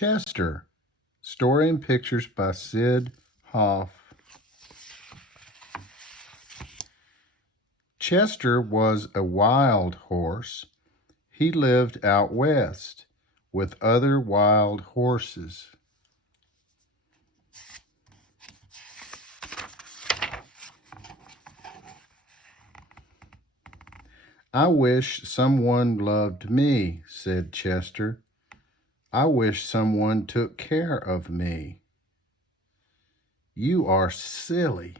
Chester, story and pictures by Sid Hoff. Chester was a wild horse. He lived out west with other wild horses. I wish someone loved me, said Chester. I wish someone took care of me. You are silly,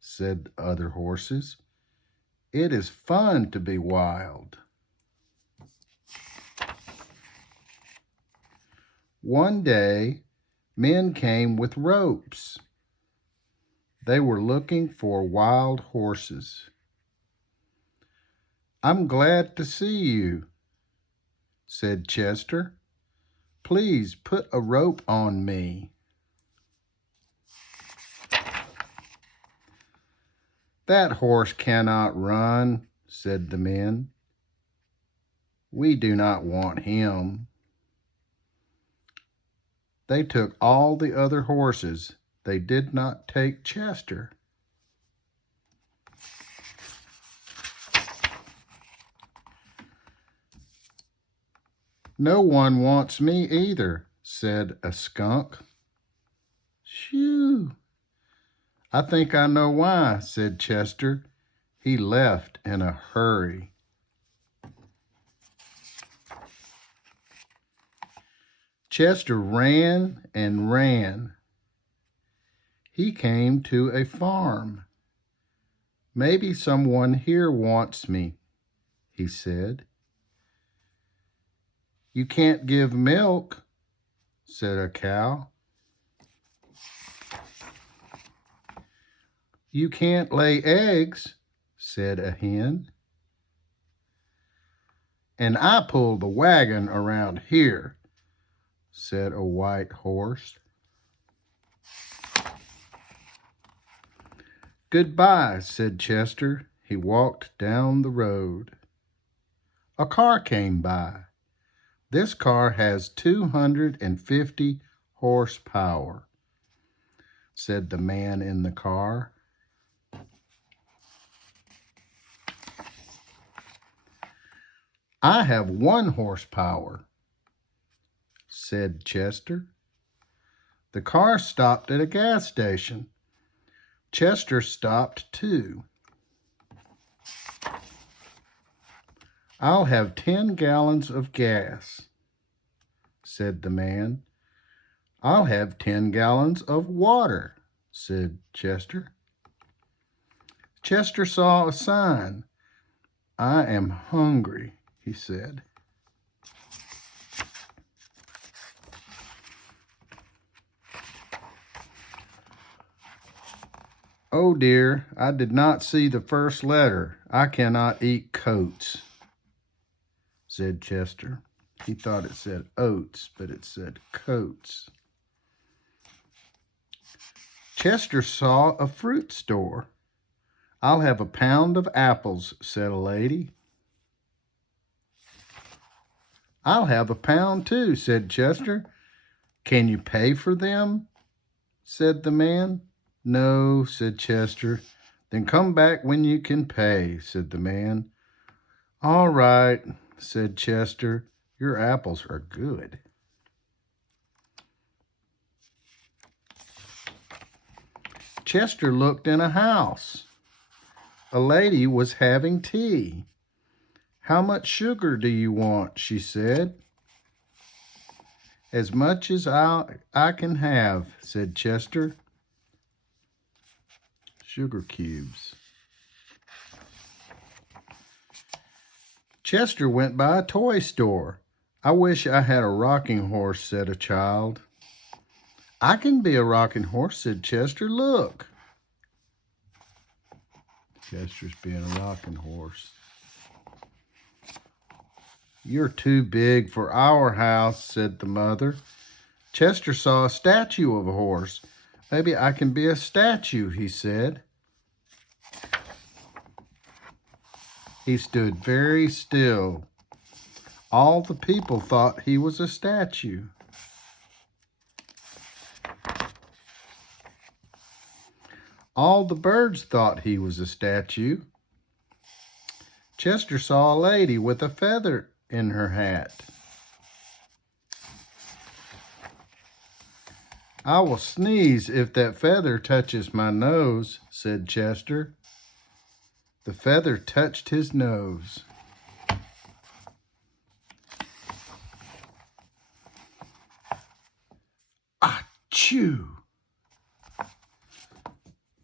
said other horses. It is fun to be wild. One day, men came with ropes. They were looking for wild horses. I'm glad to see you, said Chester. Please put a rope on me. That horse cannot run, said the men. We do not want him. They took all the other horses. They did not take Chester. No one wants me either, said a skunk. Shoo! I think I know why, said Chester. He left in a hurry. Chester ran and ran. He came to a farm. Maybe someone here wants me, he said. You can't give milk, said a cow. You can't lay eggs, said a hen. And I pull the wagon around here, said a white horse. Goodbye, said Chester. He walked down the road. A car came by. This car has 250 horsepower, said the man in the car. I have 1 horsepower, said Chester. The car stopped at a gas station. Chester stopped too. I'll have 10 gallons of gas, said the man. I'll have 10 gallons of water, said Chester. Chester saw a sign. I am hungry, he said. Oh dear, I did not see the first letter. I cannot eat coats, said Chester. He thought it said oats, but it said coats. Chester saw a fruit store. I'll have a pound of apples, said a lady. I'll have a pound too, said Chester. Can you pay for them? Said the man. No, said Chester. Then come back when you can pay, said the man. All right, said Chester. Your apples are good. Chester looked in a house. A lady was having tea. How much sugar do you want? She said. As much as I can have, said Chester. Sugar cubes. Chester went by a toy store. I wish I had a rocking horse, said a child. I can be a rocking horse, said Chester. Look. Chester's being a rocking horse. You're too big for our house, said the mother. Chester saw a statue of a horse. Maybe I can be a statue, he said. He stood very still. All the people thought he was a statue. All the birds thought he was a statue. Chester saw a lady with a feather in her hat. I will sneeze if that feather touches my nose, said Chester. The feather touched his nose. Achoo!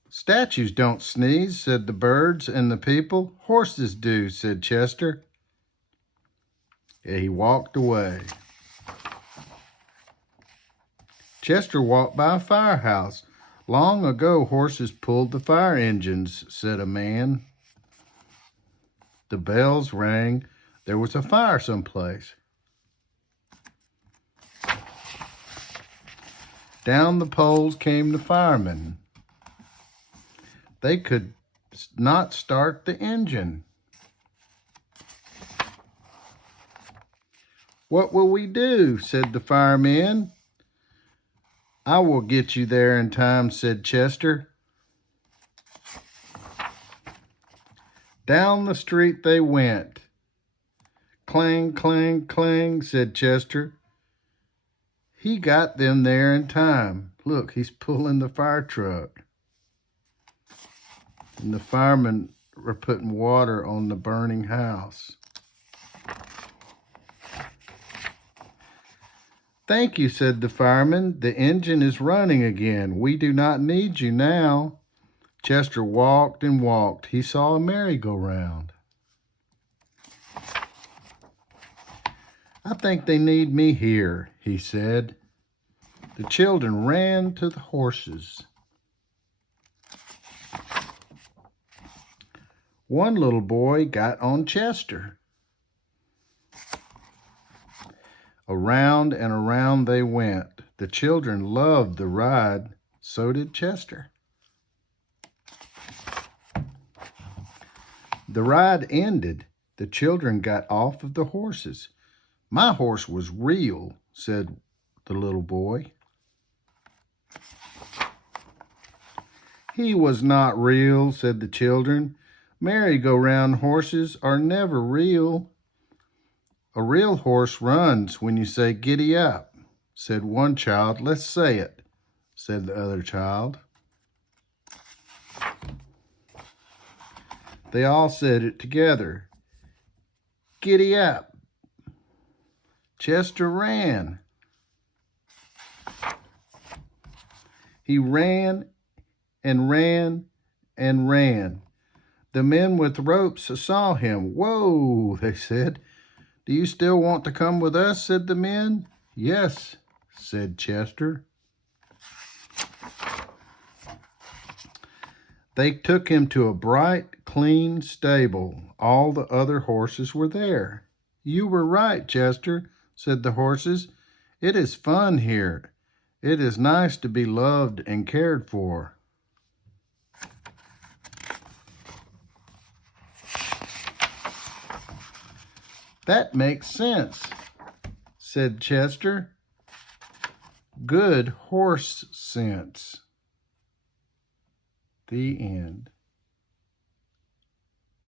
Statues don't sneeze, said the birds and the people. Horses do, said Chester. And he walked away. Chester walked by a firehouse. Long ago, horses pulled the fire engines, said a man. The bells rang. There was a fire someplace. Down the poles came the firemen. They could not start the engine. What will we do? Said the firemen. I will get you there in time, said Chester. Down the street they went. Clang, clang, clang, said Chester. He got them there in time. Look, he's pulling the fire truck. And the firemen were putting water on the burning house. Thank you, said the fireman. The engine is running again. We do not need you now. Chester walked and walked. He saw a merry-go-round. I think they need me here, he said. The children ran to the horses. One little boy got on Chester. Around and around they went. The children loved the ride. So did Chester. The ride ended. The children got off of the horses. My horse was real, said the little boy. He was not real, said the children. Merry-go-round horses are never real. A real horse runs when you say, "Giddy up," said one child. Let's say it, said the other child. They all said it together. Giddy up. Chester ran. He ran and ran and ran. The men with ropes saw him. Whoa, they said. Do you still want to come with us? Said the men. Yes, said Chester. They took him to a bright, clean stable. All the other horses were there. You were right, Chester, said the horses. It is fun here. It is nice to be loved and cared for. That makes sense, said Chester. Good horse sense. The end.